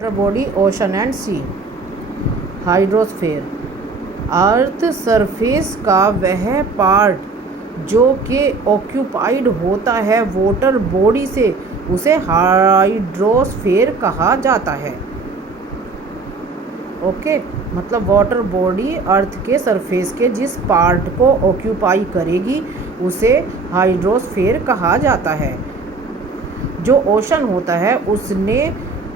Water body, ocean and sea. Hydrosphere earth surface का वह part जो कि ऑक्यूपाइड होता है वाटर बॉडी से, उसे हाइड्रोस्फीयर कहा जाता है। ओके, मतलब वाटर बॉडी अर्थ के सरफेस के जिस पार्ट को ऑक्यूपाई करेगी उसे हाइड्रोस्फीयर कहा जाता है। जो ओशन होता है उसने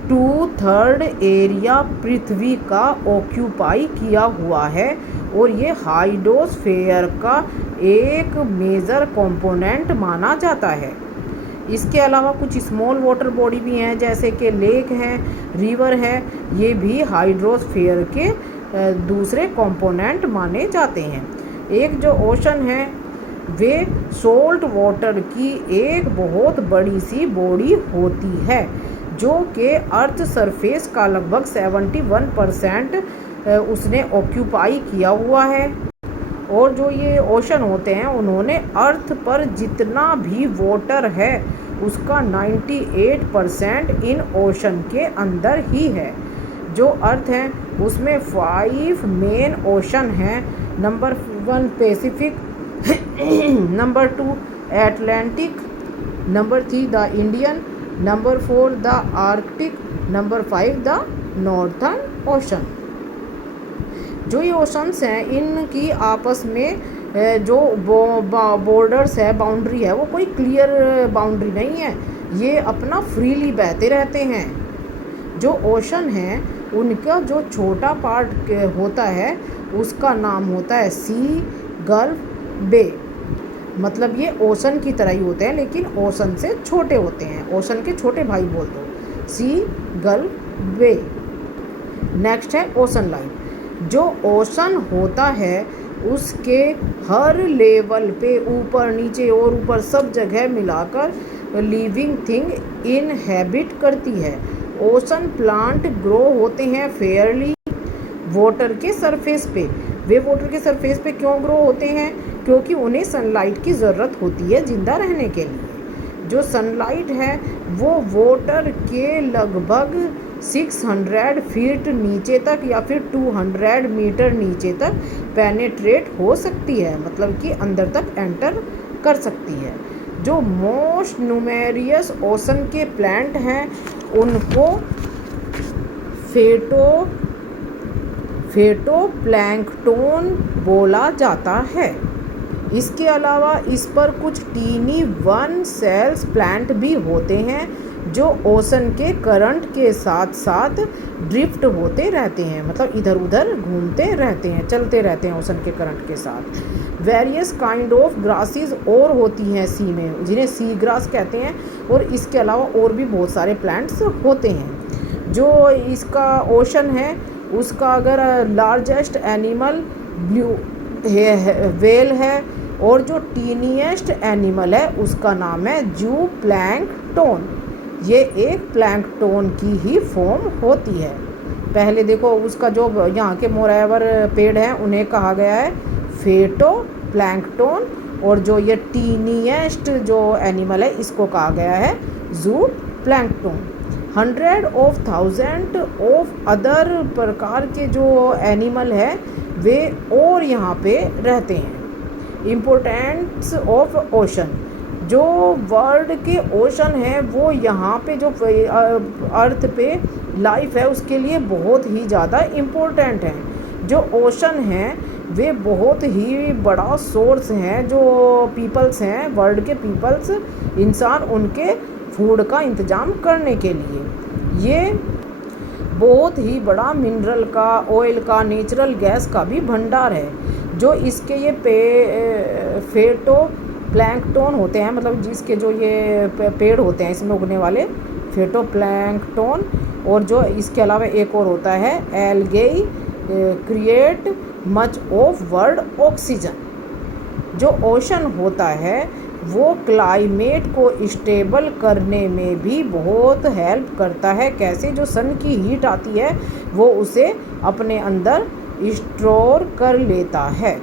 2/3 एरिया पृथ्वी का ऑक्यूपाई किया हुआ है और ये हाइड्रोस्फीयर का एक मेजर कंपोनेंट माना जाता है। इसके अलावा कुछ स्मॉल वाटर बॉडी भी हैं, जैसे कि लेक हैं, रिवर है, ये भी हाइड्रोस्फीयर के दूसरे कंपोनेंट माने जाते हैं। एक जो ओशन है वे सोल्ट वाटर की एक बहुत बड़ी सी बॉडी होती है जो कि अर्थ सरफेस का लगभग 71% उसने ऑक्यूपाई किया हुआ है। और जो ये ओशन होते हैं उन्होंने अर्थ पर जितना भी वाटर है उसका 98% इन ओशन के अंदर ही है। जो अर्थ है उसमें 5 मेन ओशन हैं। Number 1 Pacific, number 2 Atlantic, number 3 the Indian, number 4 the Arctic, number 5 the northern ocean. जो ये ओशंस हैं इनकी आपस में जो बॉर्डर्स है, बाउंड्री है, वो कोई क्लियर बाउंड्री नहीं है, ये अपना फ्रीली बहते रहते हैं। जो ओशन है उनका जो छोटा पार्ट होता है उसका नाम होता है सी, गल्फ, बे। मतलब ये ओशन की तरह ही होते हैं लेकिन ओशन से छोटे होते हैं, ओशन के छोटे भाई बोल दो, सी, गल्फ, बे। नेक्स्ट है ओशन लाइन। जो ओशन होता है उसके हर लेवल पे ऊपर नीचे और ऊपर सब जगह मिलाकर लिविंग थिंग इनहैबिट करती है। ओशन प्लांट ग्रो होते हैं फेयरली वाटर के सरफेस पे। वे वाटर के सरफेस पे क्यों ग्रो होते हैं? क्योंकि उन्हें सनलाइट की ज़रूरत होती है ज़िंदा रहने के लिए। जो सनलाइट है वो वाटर के लगभग 600 फीट नीचे तक या फिर 200 मीटर नीचे तक पेनेट्रेट हो सकती है, मतलब कि अंदर तक एंटर कर सकती है। जो मोस्ट न्यूमेरियस ओशन के प्लांट हैं उनको फेटोप्लैंक्टन बोला जाता है। इसके अलावा इस पर कुछ टीनी वन सेल्स प्लांट भी होते हैं जो ओशन के करंट के साथ साथ ड्रिफ्ट होते रहते हैं, मतलब इधर उधर घूमते रहते हैं, चलते रहते हैं ओशन के करंट के साथ। वेरियस काइंड ऑफ ग्रासेस और होती हैं सी में, जिन्हें सी ग्रास कहते हैं, और इसके अलावा और भी बहुत सारे प्लांट्स होते हैं। जो इसका ओशन है उसका अगर लार्जेस्ट एनिमल ब्लू व्हेल है और जो टीनिएस्ट एनिमल है उसका नाम है जूप्लैंक्टन। ये एक प्लैंक्टन की ही फॉर्म होती है। पहले देखो उसका जो यहाँ के मोरावर पेड़ हैं उन्हें कहा गया है फेटोप्लैंक्टन, और जो ये टीनिएस्ट जो एनिमल है इसको कहा गया है जूप्लैंक्टन। 100,000 ऑफ अदर प्रकार के जो एनिमल है वे और यहाँ पे रहते हैं। Importance of ocean. जो वर्ल्ड के ओशन है वो यहाँ पे जो अर्थ पे लाइफ है उसके लिए बहुत ही ज़्यादा इम्पोर्टेंट हैं। जो ओशन हैं वे बहुत ही बड़ा सोर्स हैं, जो पीपल्स हैं, वर्ल्ड के पीपल्स, इंसान उनके फूड का इंतज़ाम करने के लिए। ये बहुत ही बड़ा मिनरल का, ऑयल का, नेचुरल गैस का भी भंडार है। जो इसके ये फेटोप्लैंक्टन होते हैं, मतलब जिसके जो ये पेड़ होते हैं इसमें उगने वाले फेटोप्लैंक्टन, और जो इसके अलावा एक और होता है algae create much of world oxygen. जो ओशन होता है वो क्लाइमेट को स्टेबल करने में भी बहुत हेल्प करता है। कैसे? जो सन की हीट आती है वो उसे अपने अंदर स्टोर कर लेता है,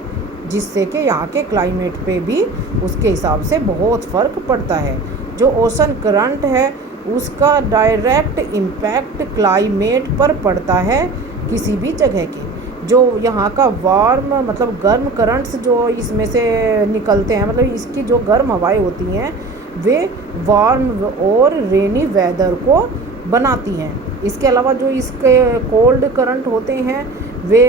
जिससे कि यहाँ के क्लाइमेट पे भी उसके हिसाब से बहुत फ़र्क पड़ता है। जो ओशन करंट है उसका डायरेक्ट इम्पैक्ट क्लाइमेट पर पड़ता है। किसी भी जगह के जो यहाँ का वार्म मतलब गर्म करंट्स जो इसमें से निकलते हैं, मतलब इसकी जो गर्म हवाएं होती हैं वे वार्म और रेनी वेदर को बनाती हैं। इसके अलावा जो इसके कोल्ड करंट होते हैं वे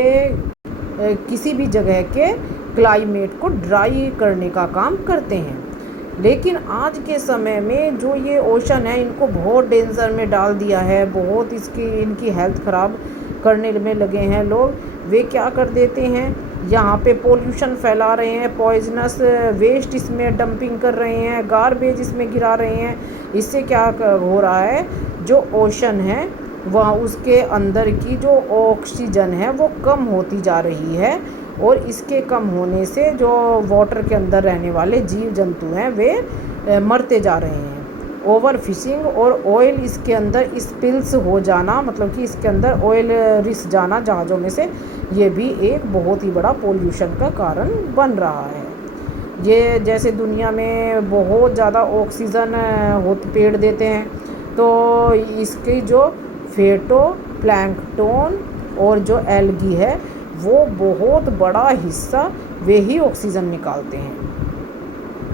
किसी भी जगह के क्लाइमेट को ड्राई करने का काम करते हैं। लेकिन आज के समय में जो ये ओशन है इनको बहुत डेंजर में डाल दिया है, बहुत इनकी हेल्थ ख़राब करने में लगे हैं लोग। वे क्या कर देते हैं, यहाँ पे पोल्यूशन फैला रहे हैं, पॉइजनस वेस्ट इसमें डंपिंग कर रहे हैं, गार्बेज इसमें गिरा रहे हैं। इससे क्या हो रहा है, जो ओशन है वह उसके अंदर की जो ऑक्सीजन है वो कम होती जा रही है, और इसके कम होने से जो वाटर के अंदर रहने वाले जीव जंतु हैं वे मरते जा रहे हैं। ओवर फिशिंग और ऑयल इसके अंदर स्पिल्स हो जाना, मतलब कि इसके अंदर ऑयल रिस जाना जहाज़ों में से, ये भी एक बहुत ही बड़ा पोल्यूशन का कारण बन रहा है। ये जैसे दुनिया में बहुत ज़्यादा ऑक्सीजन पेड़ देते हैं, तो इसकी जो फेटो प्लैंकटन और जो एल्गी है वो बहुत बड़ा हिस्सा वे ही ऑक्सीजन निकालते हैं।